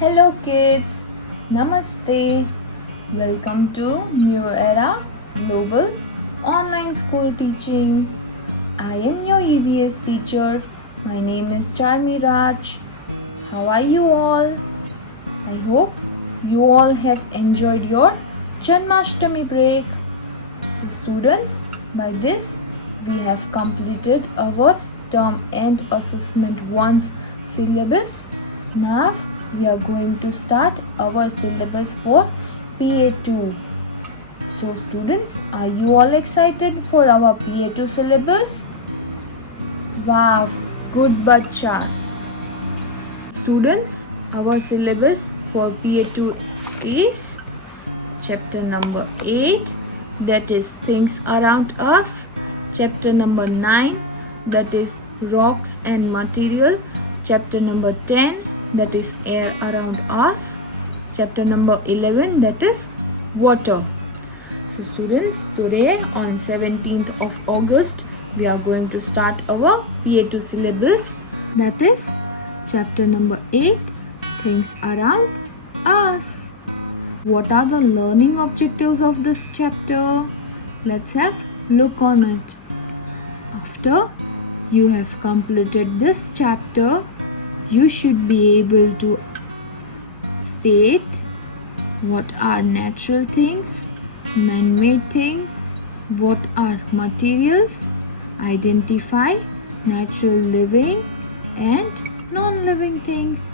Hello kids, Namaste. Welcome to New Era Global Online School Teaching. I am your EVS teacher. My name is Charmi Raj. How are you all? I hope you all have enjoyed your Janmashtami break. So students, by this we have completed our term end assessment 1's syllabus. Now we are going to start our syllabus for PA2. So students, are you all excited for our PA2 syllabus? Wow, good bachas. Students, our syllabus for PA2 is chapter number 8, that is things around us. Chapter number 9, that is rocks and material. Chapter number 10, that is air around us. Chapter number 11, that is water. So students, today on 17th of August, we are going to start our PA2 syllabus, that is chapter number 8, things around us. What are the learning objectives of this chapter? Let's have a look on it. After you have completed this chapter, you should be able to state what are natural things, man-made things, what are materials, identify natural living and non-living things.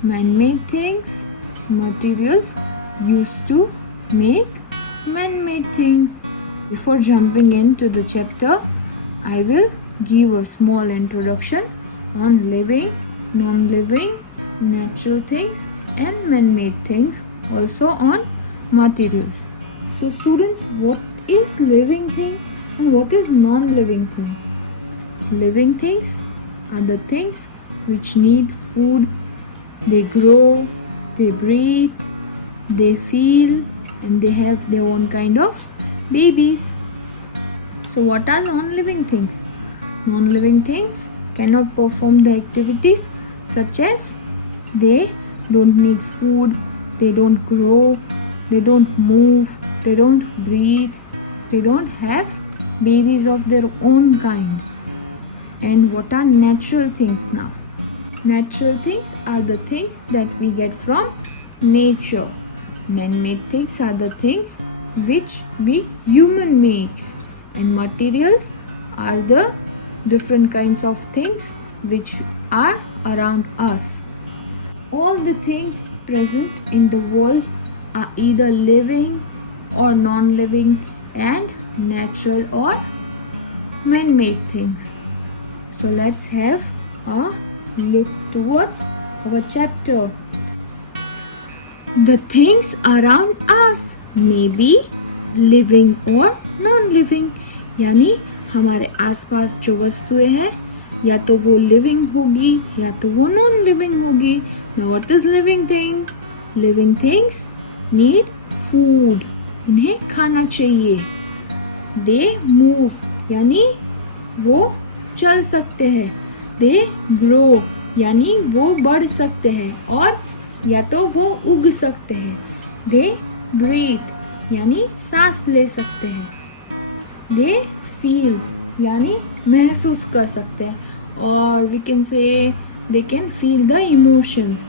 Man-made things, materials used to make man-made things. Before jumping into the chapter, I will give a small introduction on living, non-living, natural things and man-made things, also on materials. So students, what is living thing and what is non-living thing? Living things are the things which need food. They grow, they breathe, they feel, and they have their own kind of babies. So what are non-living things? Non-living things cannot perform the activities such as they don't need food, they don't grow, they don't move, they don't breathe, they don't have babies of their own kind. And what are natural things now? Natural things are the things that we get from nature. Man-made things are the things which we human makes, and materials are the different kinds of things which are around us. All the things present in the world are either living or non-living and natural or man-made things. So let's have a look towards our chapter. The things around us may be living or non-living, यानी हमारे आसपास जो वस्तुएं हैं या तो वो living होगी या तो वो नॉन लिविंग होगी. Now what is living thing? Living things need food. उन्हें खाना चाहिए. They move, यानी वो चल सकते हैं. They grow, यानी वो बढ़ सकते हैं और या तो वो उग सकते हैं. They breathe, यानी सांस ले सकते हैं. They feel, यानी महसूस कर सकते हैं. और we can say they can feel the emotions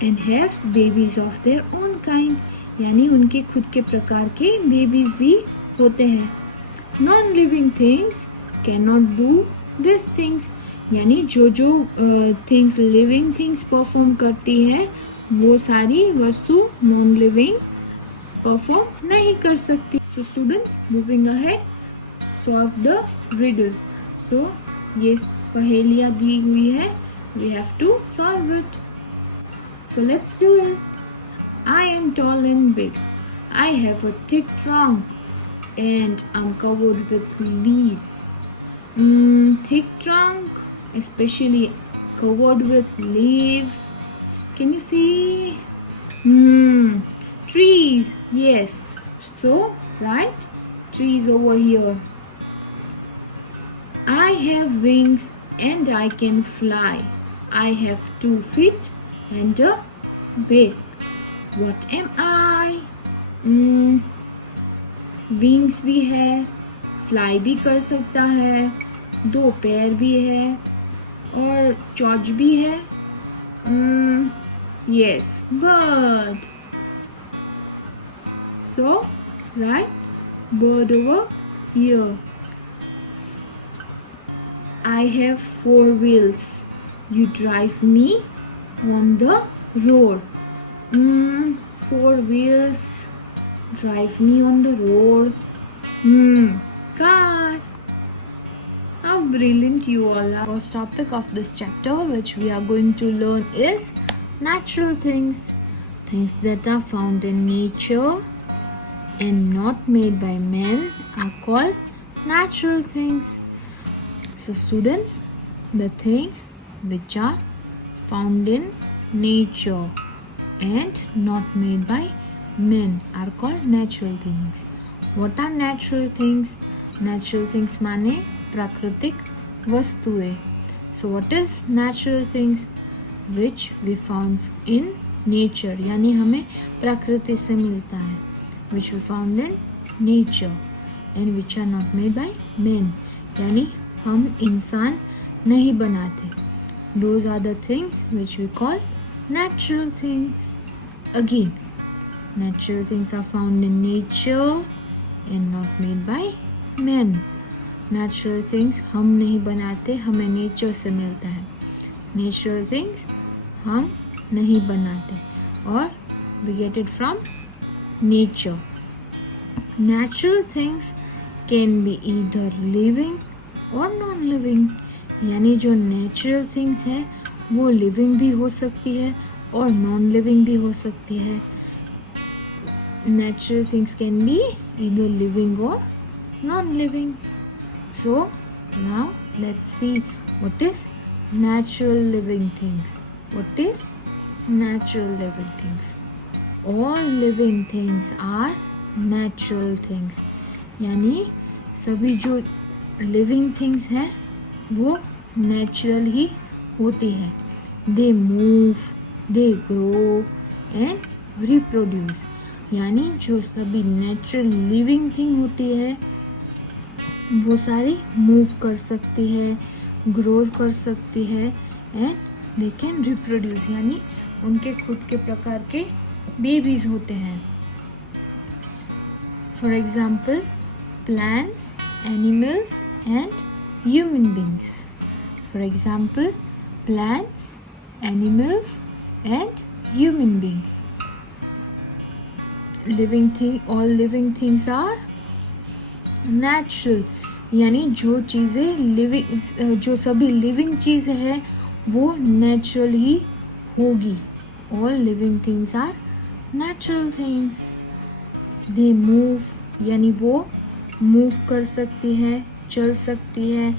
and have babies of their own kind, यानी उनके खुद के प्रकार के बेबीज भी होते हैं. Non-living things cannot do these things, यानी जो थिंग्स लिविंग थिंग्स परफॉर्म करती है वो सारी वस्तु नॉन लिविंग परफॉर्म नहीं कर सकती. So students, moving ahead, solve the riddles. So ये पहेलियाँ दी हुई है, we have to solve it. So let's do it. I am tall and big. I have a thick trunk and I'm covered with leaves. Thick trunk, especially covered with leaves. Can you see? Trees. Yes. So, right? Trees over here. I have wings and I can fly. I have 2 feet and a beak. What am I? Wings भी है, fly भी कर सकता है, 2 पैर भी है और चोंच भी है. Yes, bird. So, write bird over here. I have 4 wheels. You drive me on the road. 4 wheels. Drive me on the road. Car. How brilliant you all are. First topic of this chapter which we are going to learn is natural things. Things that are found in nature and not made by men are called natural things. So students, the things which are found in nature and not made by men are called natural things. What are natural things? Natural things माने प्राकृतिक वस्तुएं. So what is natural things? Which we found in nature, यानी हमें प्रकृति से मिलता है. Which we found in nature and which are not made by men, यानी हम इंसान नहीं बनाते. Those are the things which we call natural things. Again, natural things are found in nature and not made by men. Natural things हम नहीं बनाते, हमें nature से मिलता है. Natural things हम नहीं बनाते और we get it from nature. Natural things can be either living और नॉन लिविंग, यानी जो नेचुरल थिंग्स है वो लिविंग भी हो सकती है और नॉन लिविंग भी हो सकती है. Natural things can be either living और non living. So now let's see what is natural living things. What is natural living things? All living things are natural things, यानी सभी जो लिविंग थिंग्स हैं वो नेचुरल ही होती है. They move, they grow and reproduce, यानी जो सभी नेचुरल लिविंग थिंग होती है वो सारी मूव कर सकती है, ग्रो कर सकती है एंड दे कैन रिप्रोड्यूस, यानी उनके खुद के प्रकार के बेबीज होते हैं. For example plants, animals and human beings. For example, plants, animals and human beings. All living things are natural, यानी जो चीज़ें लिविंग, जो सभी लिविंग चीज़ें हैं वो नेचुरल ही होगी. All living things are natural things. They move, यानी वो मूव कर सकती है, चल सकती है.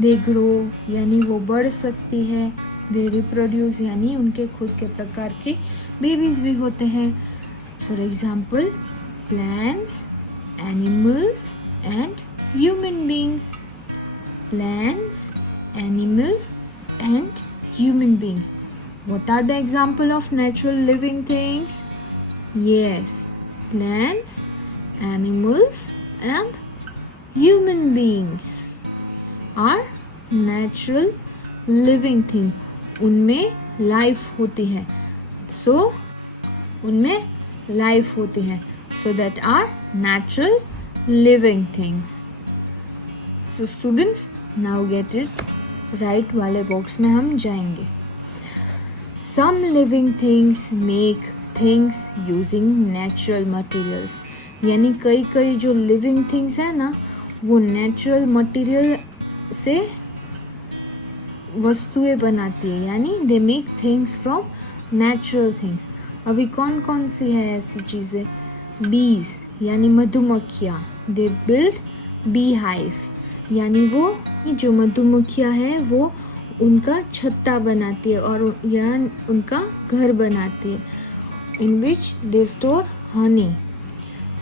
दे ग्रो, यानी वो बढ़ सकती है. दे रिप्रोड्यूस, यानी उनके खुद के प्रकार के बेबीज भी होते हैं. For example plants, animals and human beings. Plants, animals and human beings. What are the example of natural living things? Yes, plants, animals and human beings are natural living thing. उनमें life होती है. So उनमें life होती है. So that are natural living things. So students, now get it right वाले box में हम जाएंगे. Some living things make things using natural materials, यानी कई जो लिविंग थिंग्स है ना वो नेचुरल मटेरियल से वस्तुएं बनाती है, यानी they make things from natural things. अभी कौन कौन सी है ऐसी चीज़ें? बीज, यानी मधुमक्खियाँ. दे बिल्ड बी हाइव, यानी वो जो मधुमक्खियाँ है वो उनका छत्ता बनाती है और या उनका घर बनाती है. इन विच दे स्टोर हनी.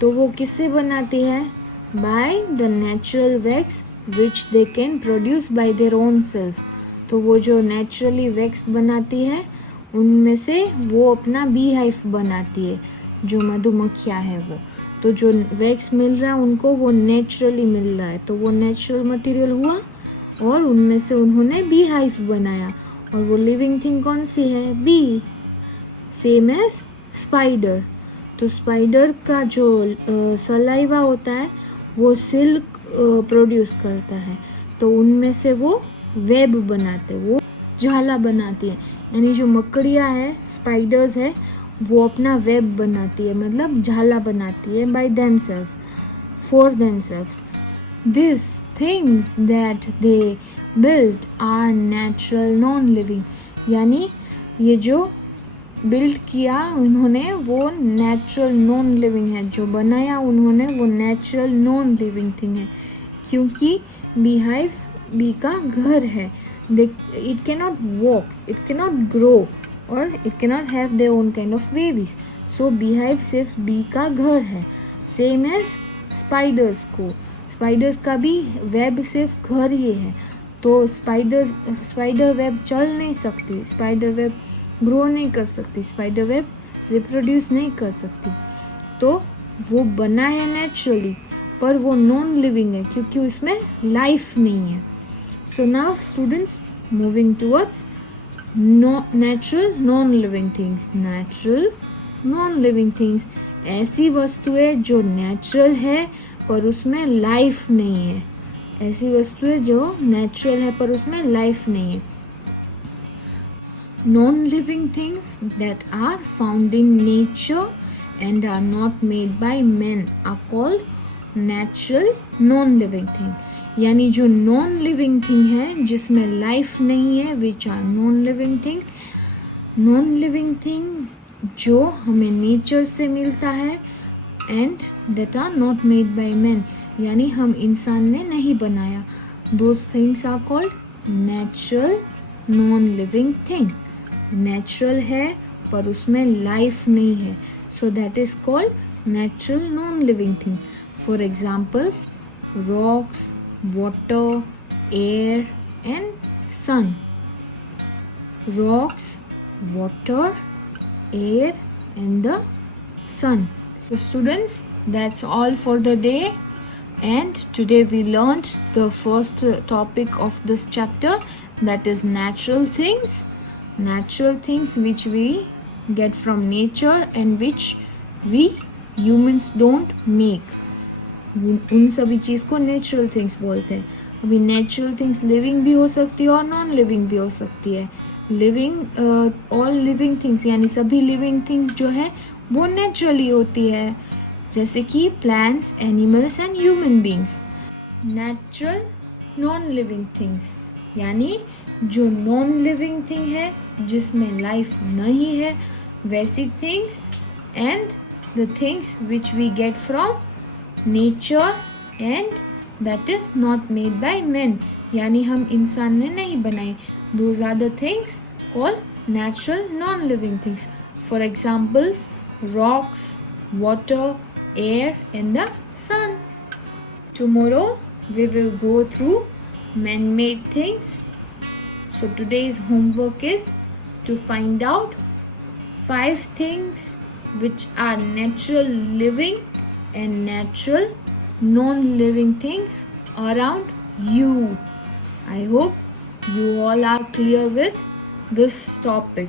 तो वो किससे बनाती है? By the natural wax which they can produce by their own self. तो वो जो नेचुरली वैक्स बनाती है उनमें से वो अपना बी हाइव बनाती है, जो मधुमक्खियाँ है वो। तो जो वैक्स मिल रहा है उनको वो नेचुरली मिल रहा है, तो वो नेचुरल मटेरियल हुआ और उनमें से उन्होंने बी हाइव बनाया। और वो लिविंग थिंग कौन सी है? B, same as spider. तो स्पाइडर का जो सलाइवा होता है वो सिल्क प्रोड्यूस करता है, तो उनमें से वो वेब बनाते, वो जाला बनाती है। यानी जो मकड़ियाँ है, स्पाइडर्स है, वो अपना वेब बनाती है, मतलब झाला बनाती है by themselves, for themselves. This things that they built are natural non living, यानी ये जो बिल्ड किया उन्होंने वो नेचुरल नॉन लिविंग है, जो बनाया उन्होंने वो नेचुरल नॉन लिविंग थिंग है, क्योंकि बी हाइव्स बी का घर है। It cannot walk, it cannot grow और it cannot have their own kind of babies. So bee hive सिर्फ बी का घर है, सेम एज स्पाइडर्स को। स्पाइडर्स का भी वेब सिर्फ घर ही है, तो स्पाइडर वेब चल नहीं सकती, स्पाइडर वेब ग्रो नहीं कर सकती, स्पाइडर वेब रिप्रोड्यूस नहीं कर सकती। तो वो बना है नेचुरली, पर वो नॉन लिविंग है क्योंकि उसमें लाइफ नहीं है। So now students, moving towards natural non living things. Natural non living things ऐसी वस्तुएं जो नेचुरल है पर उसमें लाइफ नहीं है, ऐसी वस्तुएं जो नेचुरल है पर उसमें लाइफ नहीं है। Non-living things that are found in nature and are not made by men are called natural non-living thing। यानी जो नॉन लिविंग थिंग है जिसमें लाइफ नहीं है, which are non living thing. Non living thing जो हमें नेचर से मिलता है and that are not made by man, यानी हम इंसान ने नहीं बनाया। Those things are called natural non living thing. नेचुरल है पर उसमें लाइफ नहीं है, so that is called natural non living thing. For examples, rocks, water, air and sun. Rocks, water, air and the sun. So students, that's all for the day, and today we learned the first topic of this chapter, that is natural things. Natural things which we get from nature and which we humans don't make. उन सभी चीज़ को natural things बोलते हैं। अभी natural things living भी हो सकती है और नॉन लिविंग भी हो सकती है। लिविंग ऑल लिविंग थिंग्स यानी सभी लिविंग थिंग्स जो है वो नेचुरली होती है, जैसे कि plants, animals and human beings. Natural non living things यानी जो नॉन लिविंग थिंग है जिसमें लाइफ नहीं है, वैसी things, and the things which we get from nature and that is not made by man, यानी हम इंसान ने नहीं बनाई। Those are the things called natural non living things. For examples, rocks, water, air and the sun. Tomorrow we will go through man-made things. So today's homework is to find out 5 things which are natural living and natural non-living things around you. I hope you all are clear with this topic.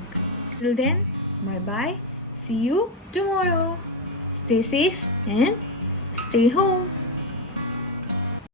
Till then, bye bye. See you tomorrow. Stay safe and stay home.